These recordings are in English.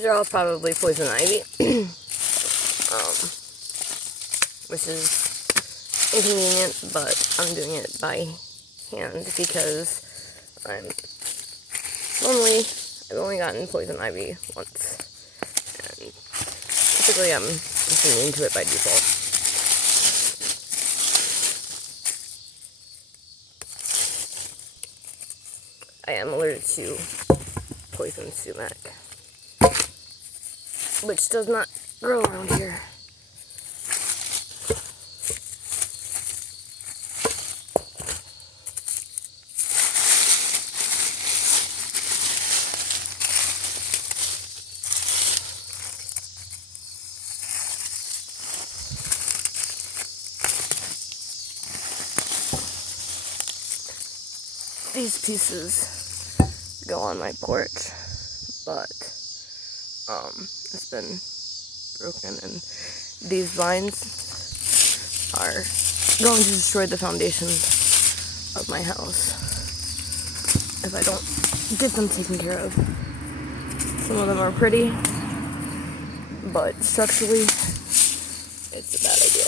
These are all probably poison ivy, which is inconvenient, but I'm doing it by hand because I'm lonely. I've only gotten poison ivy once, and typically I'm just immune to it by default. I am allergic to poison sumac, which does not grow around here. These pieces go on my porch, but it's been broken, and these vines are going to destroy the foundation of my house if I don't get them taken care of. Some of them are pretty, but structurally, it's a bad idea.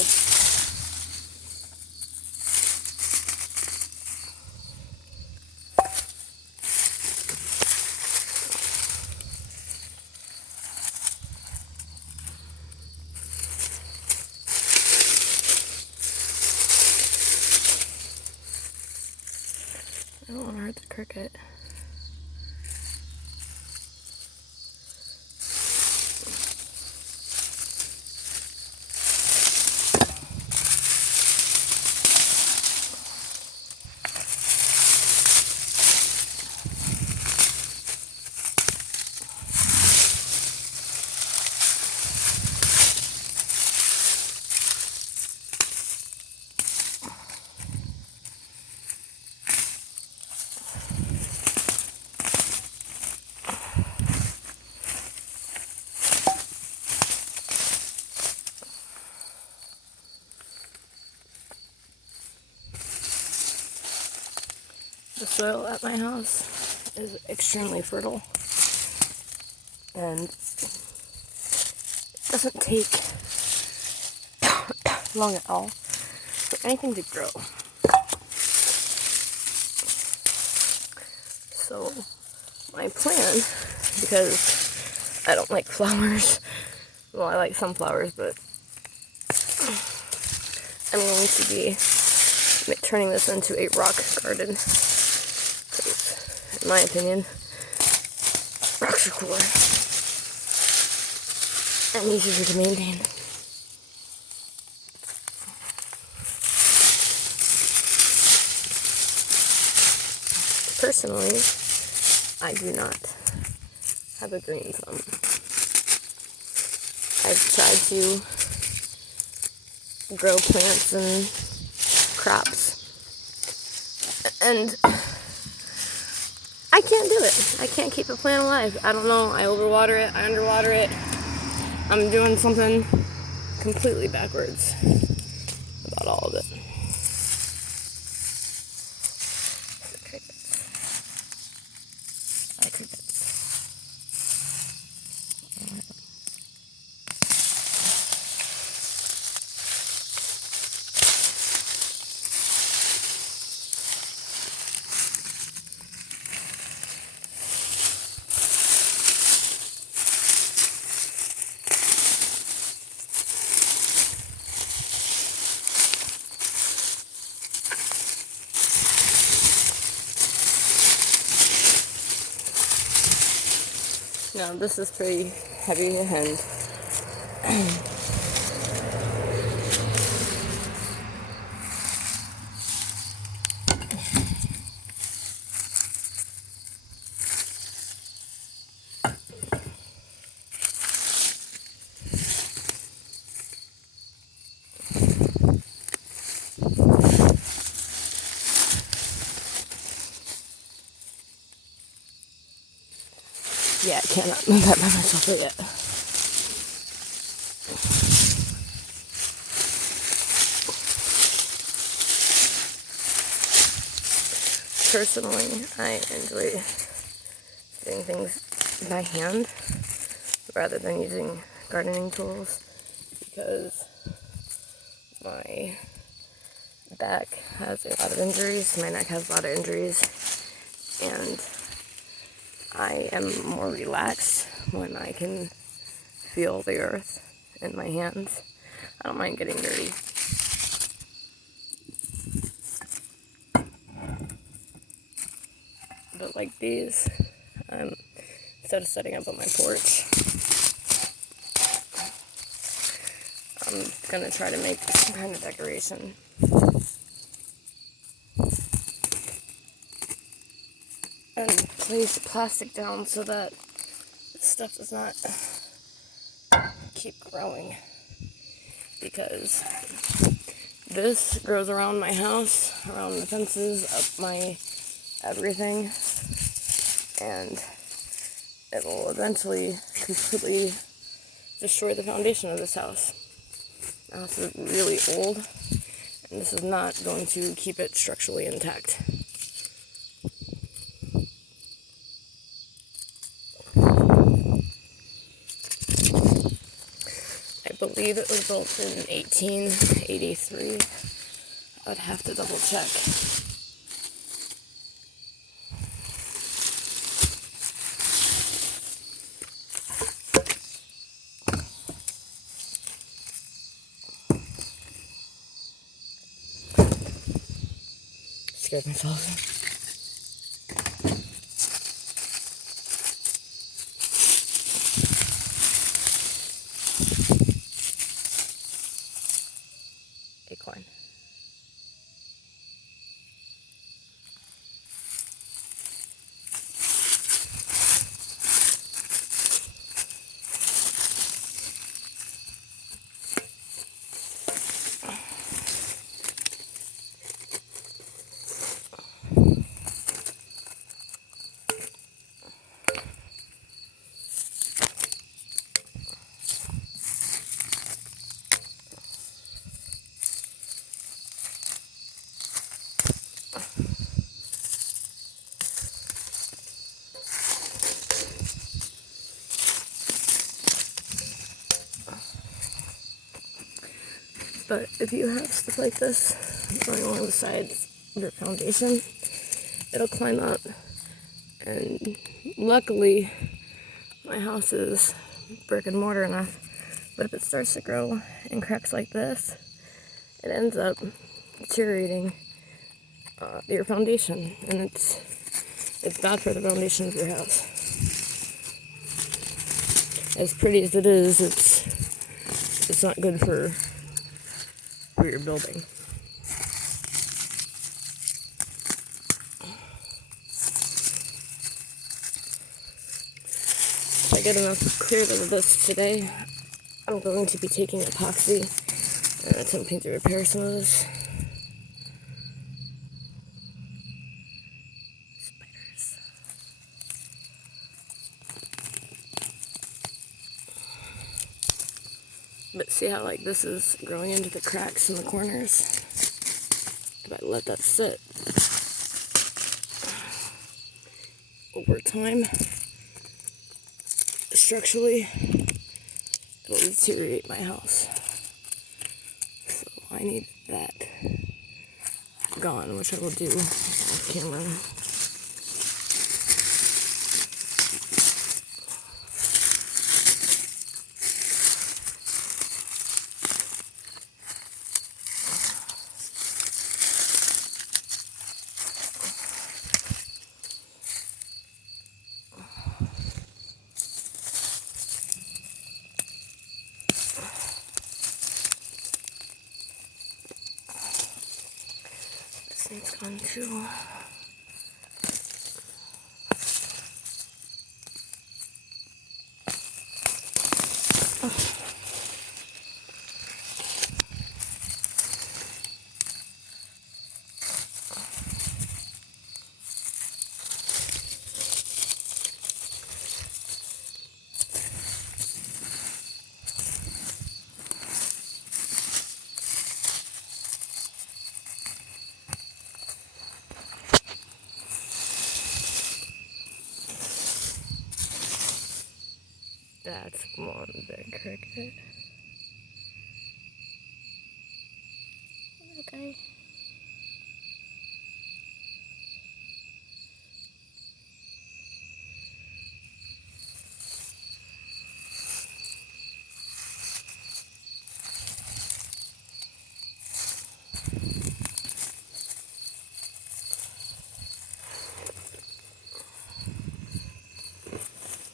I don't want to hurt the cricket. The soil at my house is extremely fertile, and it doesn't take long at all for anything to grow. So my plan, because I don't like flowers, well, I like some flowers, but I'm going to be turning this into a rock garden. In my opinion, rocks are cooler and easier to maintain. Personally, I do not have a green thumb. I've tried to grow plants and crops, and I can't do it. I can't keep a plant alive. I don't know. I overwater it. I underwater it. I'm doing something completely backwards about all of it. Now this is pretty heavy to hand. Yeah, I cannot move that by myself yet. Personally, I enjoy doing things by hand rather than using gardening tools because my back has a lot of injuries, my neck has a lot of injuries, and I am more relaxed when I can feel the earth in my hands. I don't mind getting dirty. But like these, instead of setting up on my porch, I'm gonna try to make some kind of decoration. And place plastic down so that stuff does not keep growing. Because this grows around my house, around the fences, up my everything, and it will eventually completely destroy the foundation of this house. The house is really old, and this is not going to keep it structurally intact. I believe it was built in 1883. I'd have to double check. Scared myself. Acorn. But if you have stuff like this going along the sides of your foundation, it'll climb up. And luckily, my house is brick and mortar enough. But if it starts to grow in cracks like this, it ends up deteriorating your foundation, and it's bad for the foundation of your house. As pretty as it is, it's not good for your building. If I get enough cleared of this today, I'm going to be taking epoxy and attempting to repair some of this. Spiders. But see how like this is growing into the cracks in the corners? If I let that sit over time, structurally, it'll deteriorate my house. So I need that gone, which I will do off camera. This thing's gone too. That's one big cricket. Okay.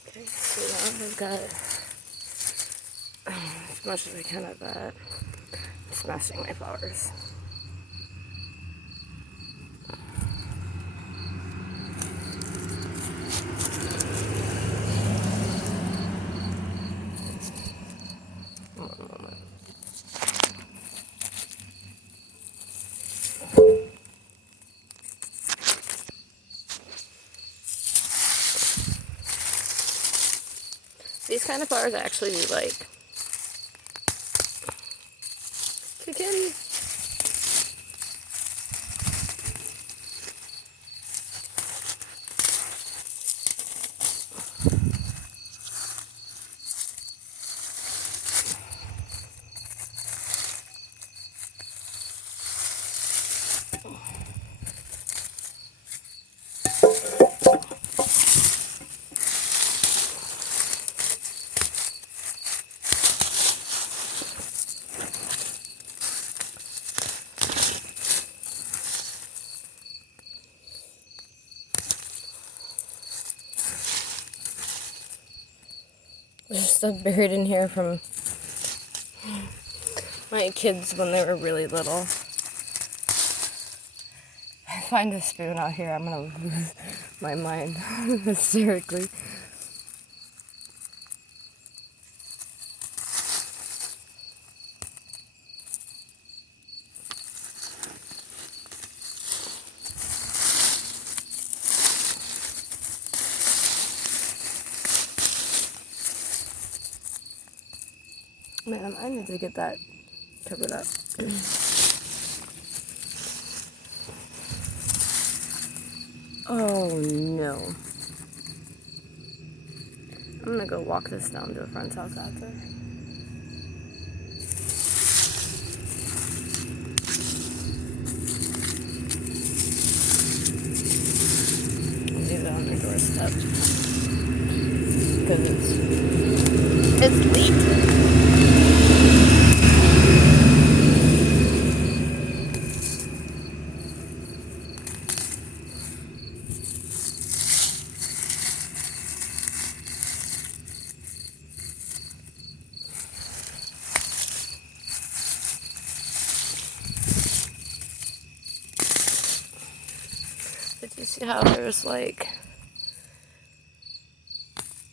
Okay, so now I've got as much as I can of that. Smashing my flowers. One moment. These kind of flowers I actually like. Kitty. There's stuff buried in here from my kids when they were really little. I find a spoon out here, I'm gonna lose my mind hysterically. Man, I need to get that covered up. Oh no. I'm gonna go walk this down to a friend's house after. Leave it on their doorstep. Because it's late. Did you see how there's like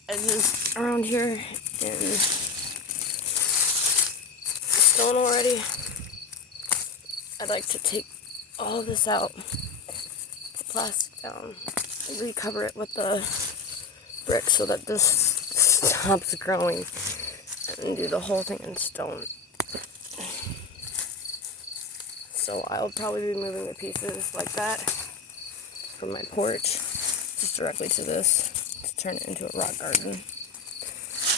edges around here in stone already? I'd like to take all of this out, put plastic down, recover it with the brick so that this stops growing, and do the whole thing in stone. So I'll probably be moving the pieces like that from my porch just directly to this to turn it into a rock garden,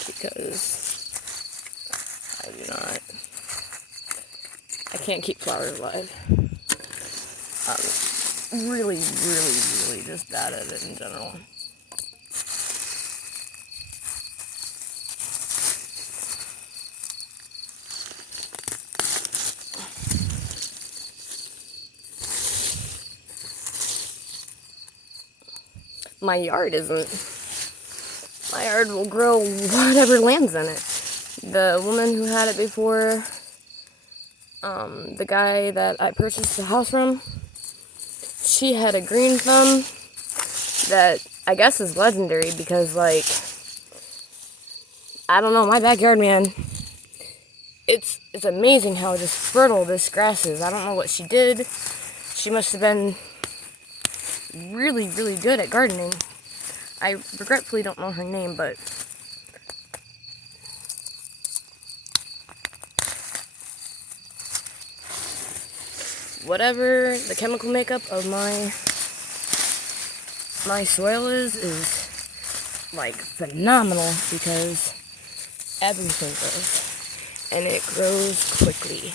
because I can't keep flowers alive. I'm really just bad at it in general. My yard will grow whatever lands in it. The woman who had it before, the guy that I purchased the house from, she had a green thumb that I guess is legendary because, like, I don't know, my backyard, man, it's amazing how just fertile this grass is. I don't know what she did. She must have been really good at gardening. I regretfully don't know her name, but whatever the chemical makeup of my soil is like phenomenal, because everything grows. And it grows quickly.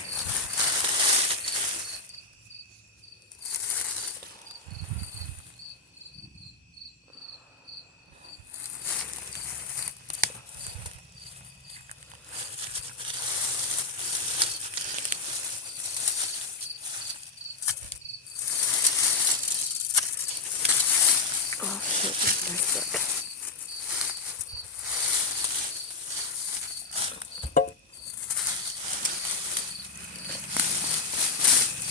Oh shoot, this book.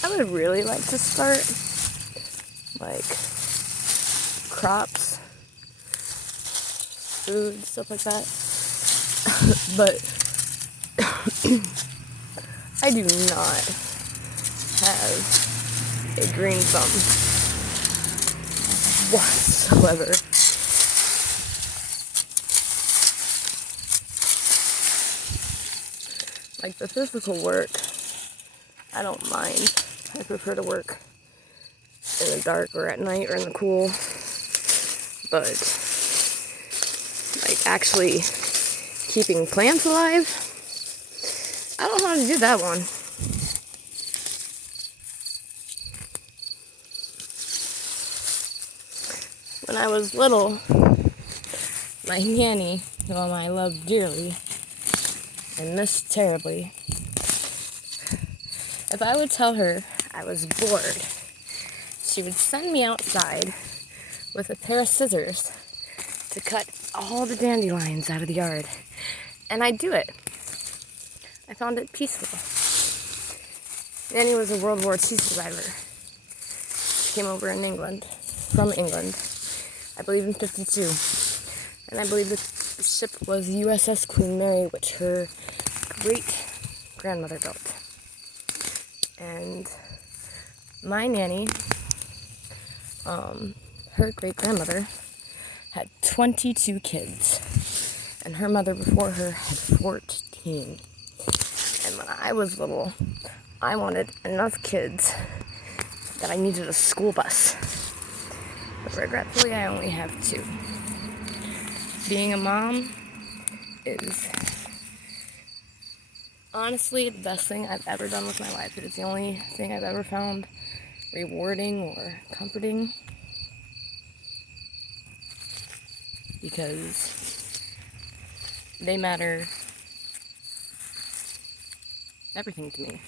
I would really like to start like crops, food, stuff like that. But I do not have a green thumb whatsoever. Like the physical work, I don't mind. I prefer to work in the dark or at night or in the cool. But like actually keeping plants alive, I don't know how to do that one. When I was little, my nanny, whom I loved dearly and missed terribly, if I would tell her I was bored, she would send me outside with a pair of scissors to cut all the dandelions out of the yard. And I'd do it. I found it peaceful. Nanny was a World War II survivor. She came over from England, I believe in 52. And I believe the ship was USS Queen Mary, which her great-grandmother built. And my nanny, her great-grandmother, had 22 kids. And her mother before her had 14. And when I was little, I wanted enough kids that I needed a school bus. But regretfully, I only have 2. Being a mom is honestly the best thing I've ever done with my life. It is the only thing I've ever found rewarding or comforting, because they matter everything to me.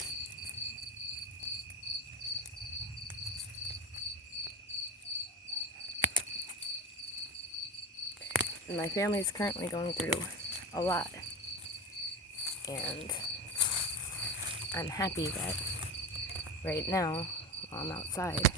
And my family is currently going through a lot. And I'm happy that right now, while I'm outside,